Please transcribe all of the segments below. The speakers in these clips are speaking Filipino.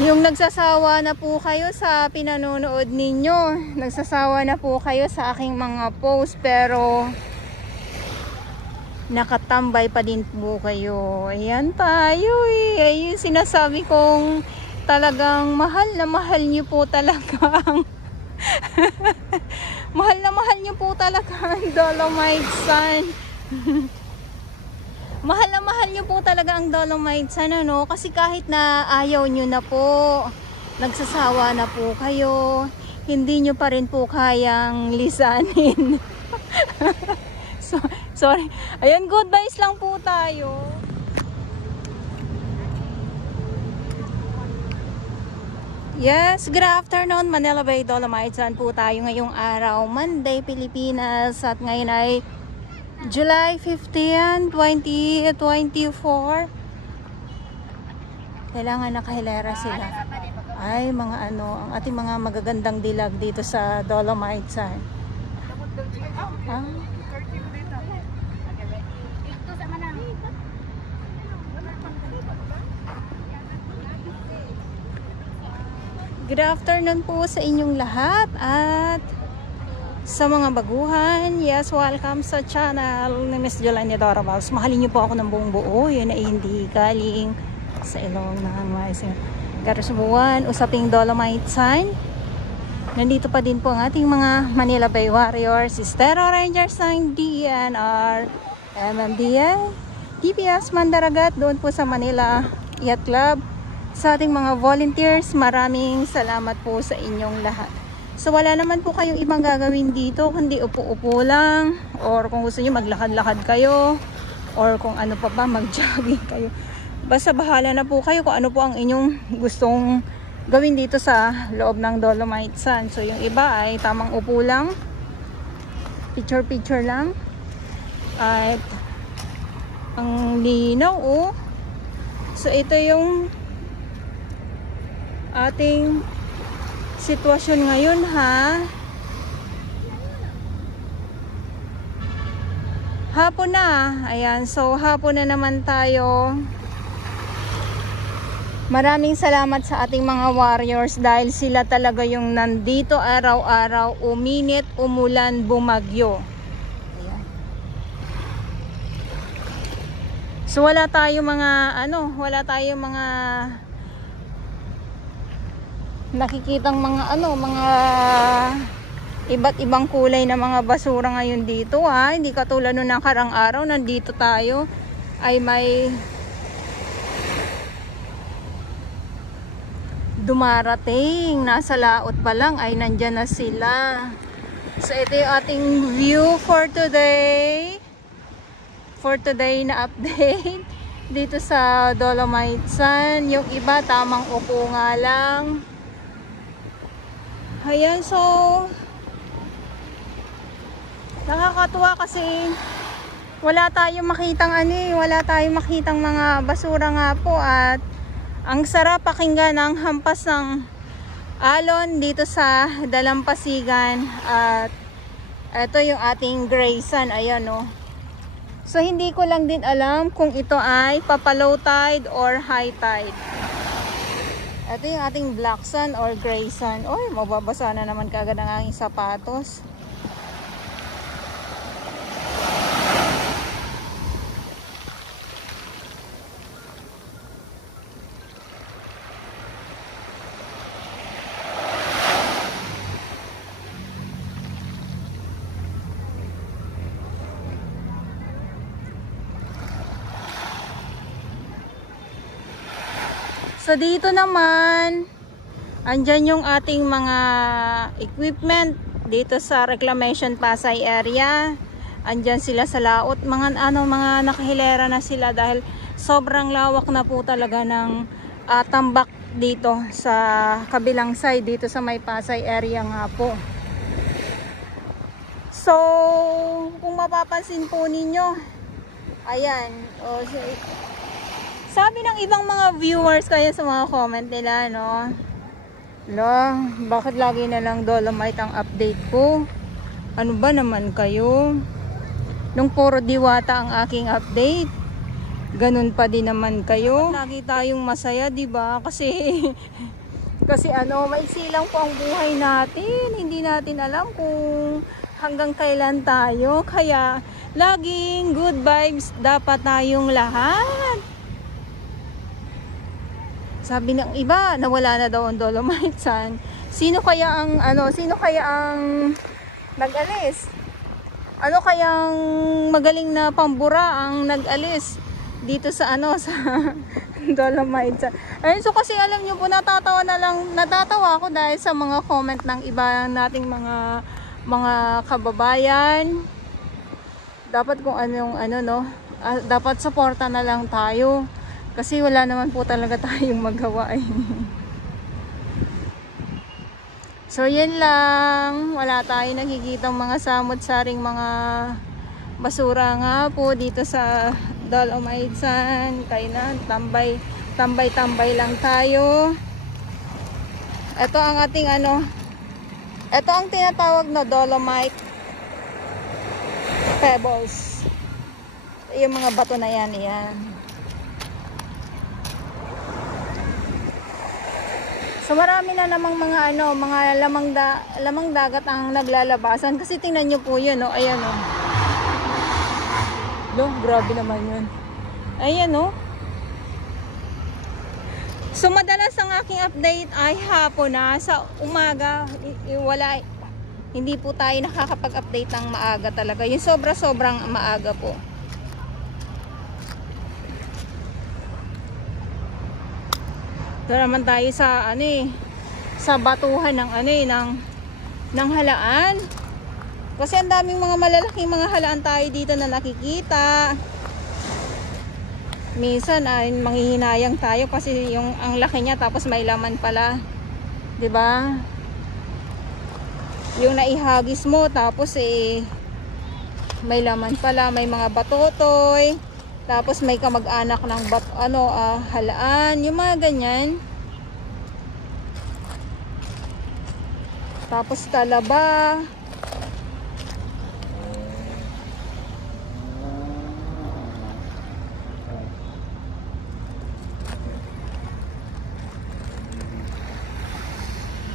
Yung nagsasawa na po kayo sa pinanonood ninyo, nagsasawa na po kayo sa aking mga post, pero nakatambay pa din po kayo. Ayan tayo eh. Ayun sinasabi kong talagang mahal na mahal nyo po talaga ang mahal na mahal nyo po talaga ang Dolomite Sun. Mahal na mahal nyo po talaga ang Dolomite Sun, ano? Kasi kahit na ayaw nyo na po, nagsasawa na po kayo, hindi nyo pa rin po kayang lisanin. So, sorry. Ayan, goodbyes lang po tayo. Yes, good afternoon, Manila Bay, Dolomite Sun po tayo ngayong araw, Monday, Pilipinas. At ngayon ay July 15, 2024. Kailangan nakahilera sila. Ay, mga ano, ang ating mga magagandang dilag dito sa Dolomite Sun. Ah? Good afternoon po sa inyong lahat at sa mga baguhan. Yes, welcome sa channel ni Miss Jolene Dorables. Mahalin niyo po ako ng buong buo. Yun ay hindi galing sa ilong ng mga Garasubuan, usaping Dolomite Sun. Nandito pa din po ang ating mga Manila Bay Warriors, Estero Rangers ng DNR, MMDA, DPS Mandaragat, doon po sa Manila Yacht Club. Sa ating mga volunteers, maraming salamat po sa inyong lahat. So wala naman po kayong ibang gagawin dito kundi upo-upo lang, or kung gusto niyo maglakad-lakad kayo, or kung ano pa ba, mag-jogging kayo. Basta bahala na po kayo kung ano po ang inyong gustong gawin dito sa loob ng Dolomite Sun. So yung iba ay tamang upo lang, picture-picture lang. At ang linaw oh. So ito yung ating sitwasyon ngayon ha. Hapon na. Ayan, so hapon na naman tayo. Maraming salamat sa ating mga warriors dahil sila talaga yung nandito araw-araw, uminit, umulan, bumagyo. Ayan. So wala tayong mga wala tayong mga nakikitang mga mga iba't ibang kulay na mga basura ngayon dito ha. Hindi katulad nung nakarang araw, nandito tayo ay may dumarating, nasa laot pa lang ay nandyan na sila. So ito yung ating view for today na update dito sa Dolomite Sun. Yung iba tamang upo nga lang. Ayan, so nakakatuwa kasi wala tayong makitang wala tayong makitang mga basura nga po, at ang sarap pakinggan ng hampas ng alon dito sa Dalampasigan. At ito yung ating Gray Sun, ayan oh. So hindi ko lang din alam kung ito ay papa-low tide or high tide. Ito yung ating Black Sun or Gray Sun. Oy, mababasa na naman kagad ang aking sapatos. So dito naman, andyan yung ating mga equipment dito sa Reclamation Pasay area. Andyan sila sa laot, mga nakahilera na sila dahil sobrang lawak na po talaga ng tambak dito sa kabilang side, dito sa may Pasay area nga po. So kung mapapansin po ninyo, ayan, sabi ng ibang mga viewers kaya sa mga comment nila, no? Bakit lagi na lang Dolomite ang update ko? Ano ba naman kayo? Nung puro diwata ang aking update. ganun pa din naman kayo. Lagi tayong masaya, di ba? Kasi kasi maiksi lang po ang buhay natin. Hindi natin alam kung hanggang kailan tayo. Kaya laging good vibes dapat tayong lahat. Sabi ng iba, nawala na daw ang Dolomite Sun. Sino kaya ang nag-alis? Ano kayang magaling na pambura ang nag-alis dito sa sa Dolomite Sun? Ayun, so kasi alam niyo po, natatawa ako dahil sa mga comment ng iba nating mga kababayan. Dapat kung dapat suporta na lang tayo kasi wala naman po talaga tayong magawa eh. So yun lang, wala tayong nakikitang mga samot-saring mga basura nga po dito sa Dolomite Sun. Kaya na, tambay lang tayo. Ito ang ating ito ang tinatawag na Dolomite Pebbles. Yung mga bato na yan. So marami na namang mga lamang dagat ang naglalabasan kasi tingnan niyo po 'yun, ayan grabe naman 'yun. Ayan So madalas ang aking update ay hapon na, sa umaga hindi po tayo nakakapag-update ng maaga talaga. Yung sobrang maaga po. Ito naman tayo sa sa batuhan ng halaan. Kasi ang daming mga malalaking mga halaan tayo dito na nakikita. Minsan ay manghihinayang tayo kasi ang laki niya tapos may laman pala. 'Di ba? Yung naihagis mo tapos may laman pala, may mga batotoy. Tapos may kamag-anak ng halaan, yung mga ganyan. Tapos talaba.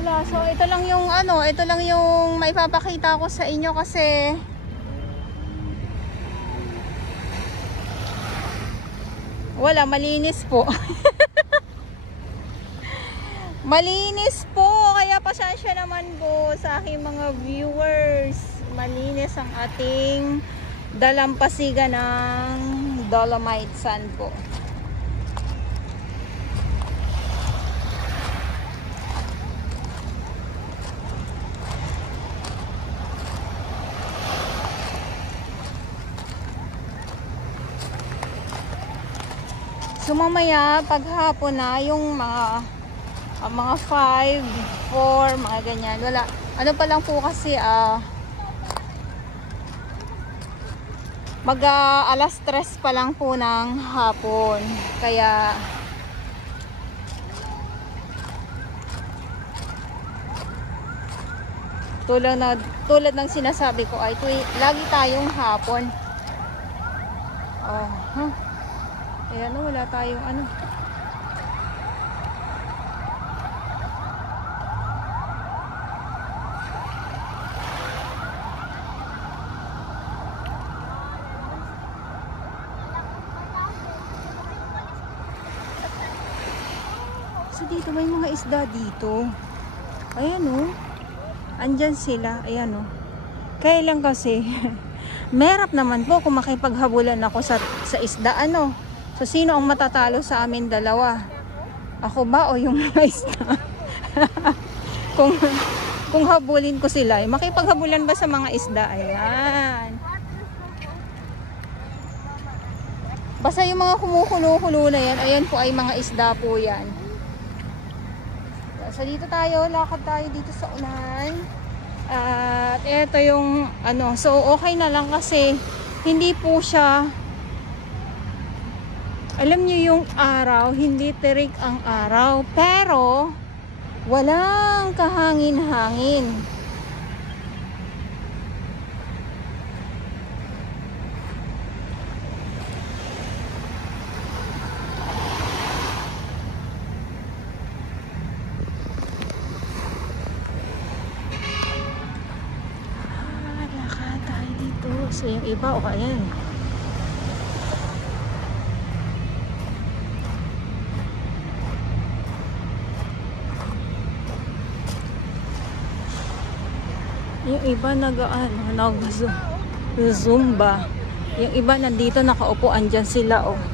Wala, so ito lang yung maipapakita ko sa inyo kasi wala, malinis po. Malinis po, kaya pasensya naman po sa aking mga viewers. Malinis ang ating dalampasigan ng Dolomite Sun po. So mamaya paghapon na yung mga 5, 4, mga ganyan. Wala. Ano pa lang po kasi alas 3 pa lang po ng hapon. Kaya tulad ng sinasabi ko ay lagi tayong hapon. Ayan, wala tayong So dito may mga isda dito. Ayan andyan sila. Ayan Kaya lang kasi merap naman po kung makipaghabulan ako sa isda So sino ang matatalo sa amin dalawa? Ako ba o yung mga isda? kung habulin ko sila, makipaghabulan ba sa mga isda? Ayan. Basta yung mga kumukulo-kulo na yan, ayan po ay mga isda po yan. So dito tayo, lakad tayo dito sa unahan. At ito yung so okay na lang kasi hindi po siya, alam niyo yung araw, hindi tirik ang araw, pero walang kahangin-hangin. So yung iba, o ayan. Yung iba nag-zumba. Yung iba nandito nakaupo, andyan sila, oh.